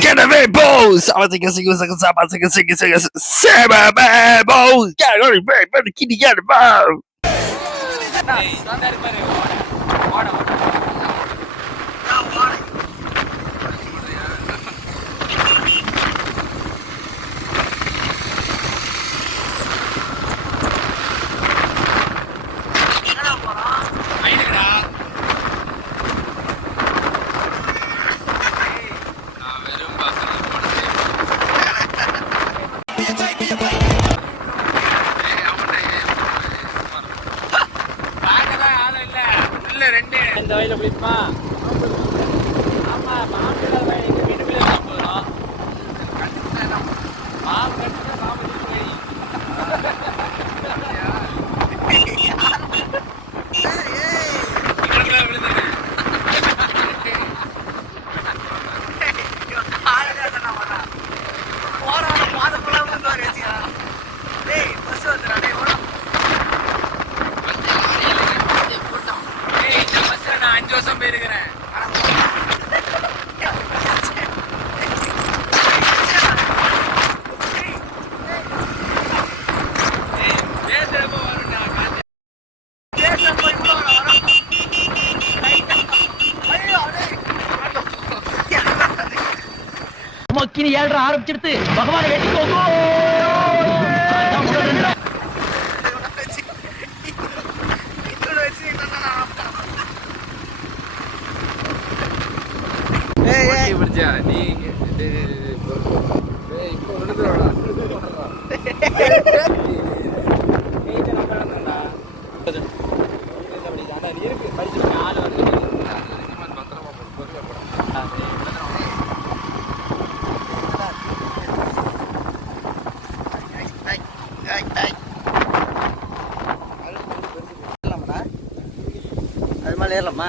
Get away, boys! I was thinking, sing, boys! Get away, baby, kitty, get away! இந்த வயல பிடிக்குமா? ஆமா, மாம்பழ வயல் எங்க வீட்டுக்குள்ளே தான் போகிறோம். மாவு கட்டிட்டு மாவு போய் மக்கினி ஏழ்ற ஆரம்பிச்சிடுத்து பகவானை வெட்டிக்கோங்க. நீ அது மேலே ஏறலாமா?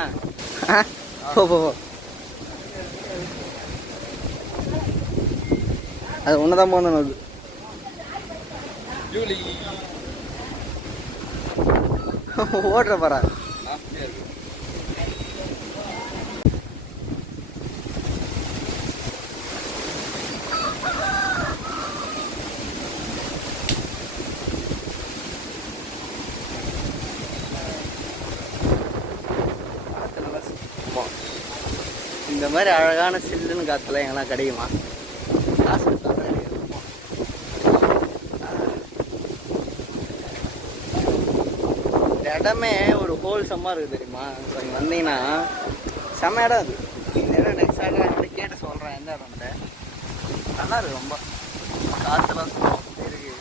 போ போ அது ஒன்றுதான் போகணும். அது ஓடுற பாரா இந்த மாதிரி அழகான சில்லுன்னு காற்றுல எங்கெல்லாம் கிடைக்குமா? காசு கொடுத்தாங்க. இந்த இடமே ஒரு ஹோல்சம்மாக இருக்குது தெரியுமா? இப்போ இங்கே வந்தீங்கன்னா செம்ம இடம் அது. இந்த இடம் நெக்ஸ்ட் இடம் கேட்டு சொல்கிறேன் எந்த இடம்ட்டு. நல்லா இருக்குது ரொம்ப. காற்றுலாம் இருக்குது.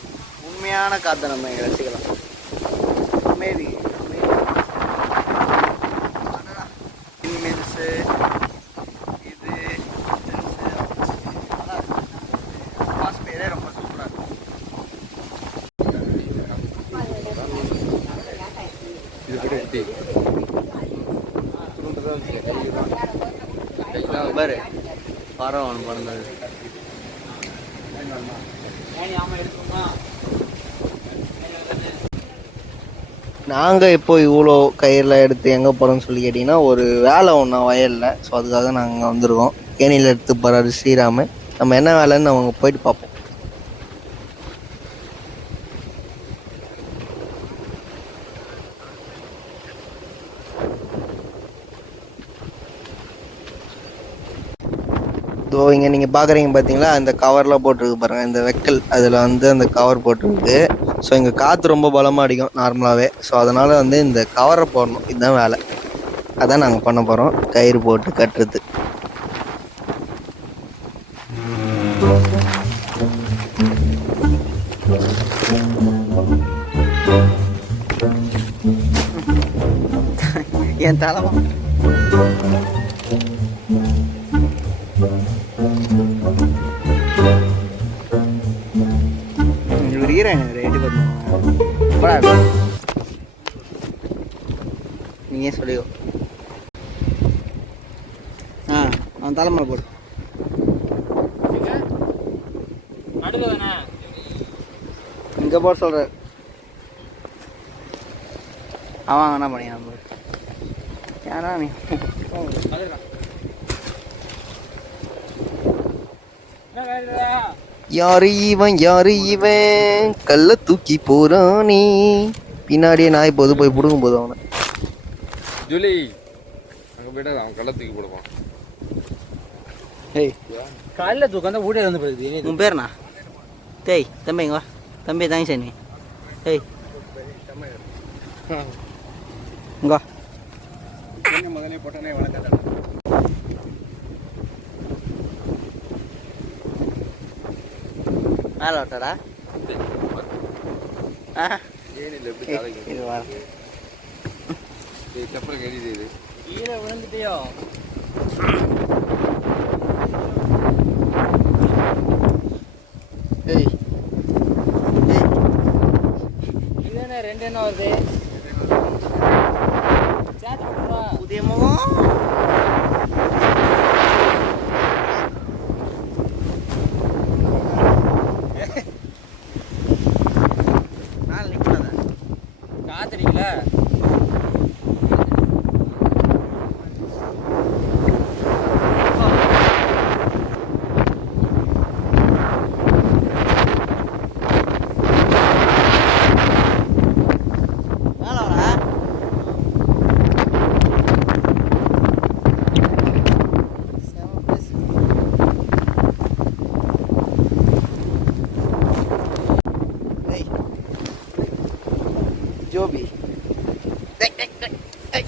உண்மையான காற்றை நம்ம இங்கே ரசிக்கலாம். அமைதி இன்மென்ஸு இது அட்மாஸ்பியரே ரொம்ப சூப்பராக இருக்கும். பாரு பறவை ஒன்று பிறந்தது. நாங்கள் இப்போ இவ்வளோ கயிறில் எடுத்து எங்கே போகிறோம்னு சொல்லி கேட்டிங்கன்னா, ஒரு வேலை ஒன்றா வயலில். ஸோ அதுக்காக நாங்கள் வந்திருக்கோம். கேணியில் எடுத்து போகிறாரு ஸ்ரீராமு. நம்ம என்ன வேலைன்னு அவங்க போயிட்டு பார்ப்போம். ஸோ இங்கே நீங்கள் பார்க்குறீங்க பார்த்தீங்களா, அந்த கவர்லாம் போட்டிருக்கு பாருங்கள். இந்த வெக்கல் அதில் வந்து அந்த கவர் போட்டிருக்கு. ஸோ இங்கே காற்று ரொம்ப பலமாக அடிக்கும் நார்மலாகவே. ஸோ அதனால் வந்து இந்த கவரை போடணும். இதுதான் வேலை. அதான் நாங்கள் பண்ண போகிறோம். கயிறு போட்டு கட்டுறது. என் தலைவா நீயே சொல்லியோ. அவன் தலைமுறை போடு. இங்கே போட சொல்கிறார். அவன் என்ன பண்ணியான் பாரு. யாரா நீ? யாரு இவன் கல்ல தூக்கி போறானே. பின்னாடியே நாய் போது போய் புடுங்கும் போது அவனை ஜூலி அங்கே போய்ட்டு அவன் கல்ல தூக்கி போடுவான். ஏய் காலையில் தூக்கம் தான் ஊடே வந்து போயிருது. உன் பேருண்ணா? டேய் தம்பி இங்க வா. தம்பி தாங்க சார் நீ. ஏய் இங்க வா. முதலே போட்டானே வணக்கம். மேலே விட்டாடா. ஏனில் எப்படி காலைக்கு இது வர அப்புறம் கெடிது இது கீழே விழுந்துட்டியோ? ஏய் ஏய் இதுதானே 2 என்ன வருது? சேர்த்து போட்டுருவா. புதிய முகம். நாள் நிற்காத. காத்தடிக்கல. மேலே வர. ஏய் ஜோபி. டேய் டேய் டேய் டேய்.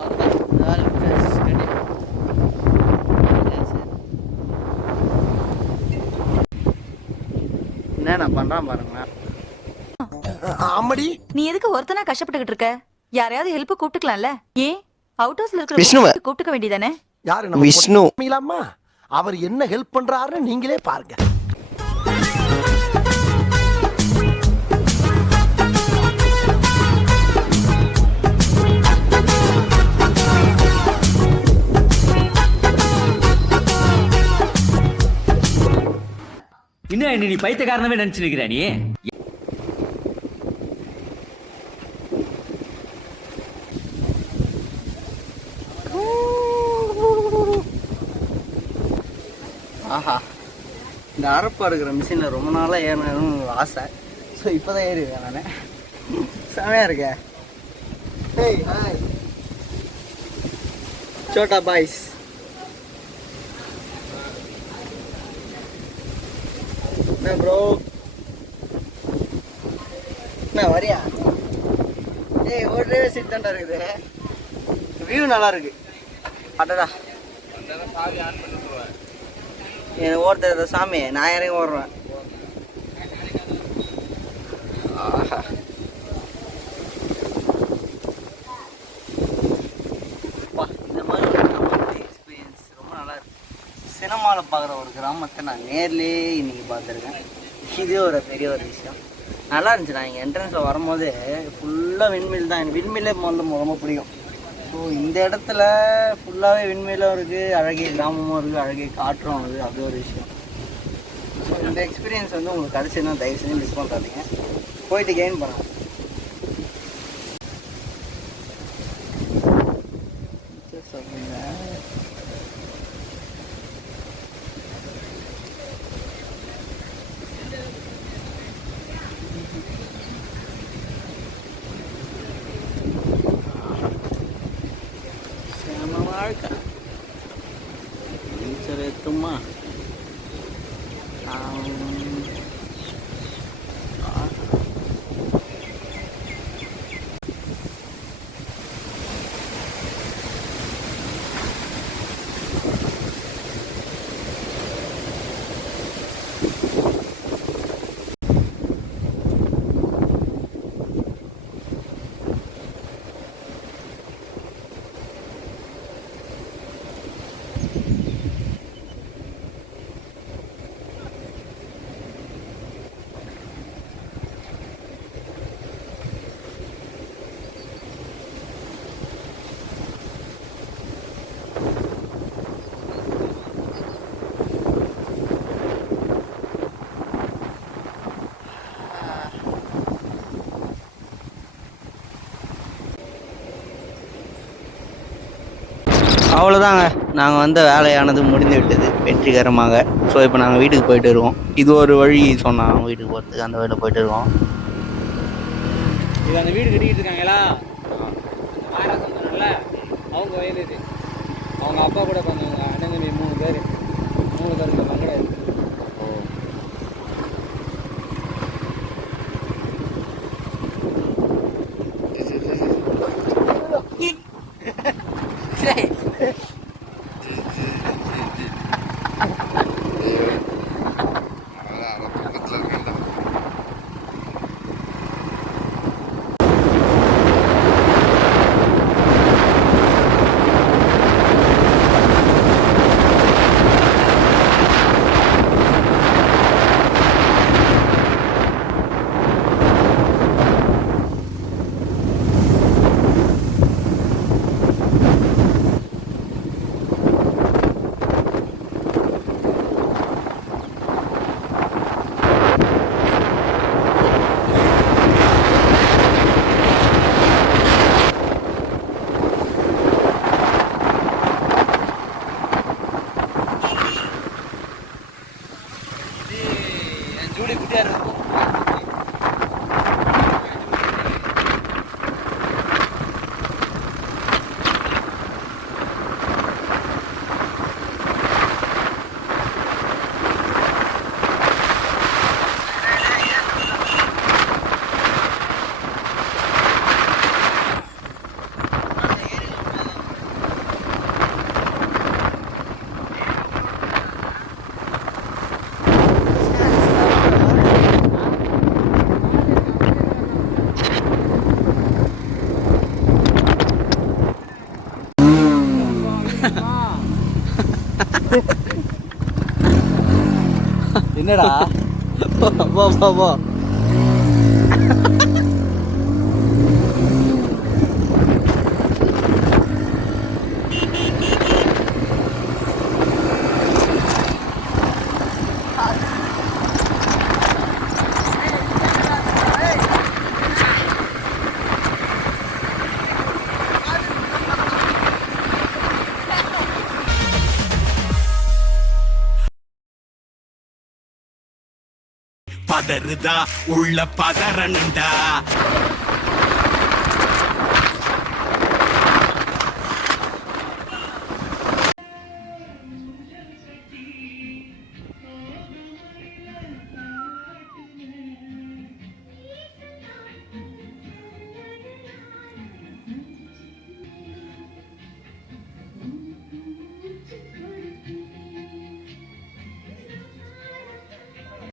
அவ்வளோதான். என்ன நான் பண்ணுறான் பாருங்களேன். அம்மடி நீ எதுக்கு ஒருத்தனா கஷ்டப்பட்டுக்கிட்டு இருக்க? யாரையாவது ஹெல்ப் கூப்பிட்டுக்கலாம்ல? ஏன் அவுட் ஹவுஸ்ல இருக்கிற விஷ்ணுவை. கூப்பிட்டுக்க வேண்டியதானே? யாரு நம்ம விஷ்ணு. மீலாமா அவர் என்ன ஹெல்ப் பண்றாருன்னு நீங்களே பாருங்க. இன்னும் என்ன நீ பைத்தியக்காரனவே நினைச்சு நிக்கிற நீ? ஆஹா, இந்த அரப்பா இருக்கிற மிஷினில் ரொம்ப நாளாக ஏறணும்னு ஒரு ஆசை. ஸோ இப்போ தான் ஏறிருக்கேன் நான். செமையாக இருக்கேன். ஹேய் ஹாய் சோட்டா பாய்ஸ். என்ன ப்ரோ? என்ன வரியா? ஏய் ஒரு டிரைவர் சீட் தான்டா இருக்குது. வியூ நல்லா இருக்கு. அடடா எனக்கு ஓடுறது சாமி. நான் இறங்கி ஓடுறேன். ஆஹா இந்த மாதிரி ஒரு எக்ஸ்பீரியன்ஸ் ரொம்ப நல்லா இருக்கு. சினிமாவில் பார்க்குற ஒரு கிராமத்தை நான் நேர்லேயே இன்னைக்கு பார்த்துருக்கேன். இதே ஒரு பெரிய ஒரு விஷயம். நல்லா இருந்துச்சு. நான் இங்கே என்ட்ரன்ஸில் வரும்போது ஃபுல்லாக விண்மில் தான். எனக்கு விண்மில்லே முதல்ல ரொம்ப பிடிக்கும். ஸோ இந்த இடத்துல ஃபுல்லாகவே விண்மிலும் இருக்குது, அழகிய கிராமமும் இருக்குது, அழகிய காற்றும் இருக்குது. அது ஒரு விஷயம். ஸோ இந்த எக்ஸ்பீரியன்ஸ் வந்து உங்களுக்கு கிடச்சுன்னா தயவு செஞ்சு மிஸ் பண்ணுறாதீங்க. போயிட்டு கெயின் பண்ணலாம். வாழ்க்கை நீச்சல் எத்துமா. அவ்வளோதாங்க, நாங்கள் வந்த வேலையானது முடிந்து விட்டது வெற்றிகரமாக. ஸோ இப்போ நாங்கள் வீட்டுக்கு போயிட்டு இருக்கோம். இது ஒரு வழி சொன்னாங்க வீட்டுக்கு போகிறதுக்கு, அந்த வழியில் போயிட்டு இருக்கோம். இது அந்த வீடு கட்டிக்கிட்டு இருக்காங்களா, அந்த மாராசம் சொன்னால அவங்க வயது இது. அவங்க அப்பா கூட கொஞ்சம் அண்ணன் 3 பேர் பங்கடாது. ஜூடி குட்டியாக இருக்கும். என்னடா போ போ போ. பதறுதா உள்ள பதறனுண்டா.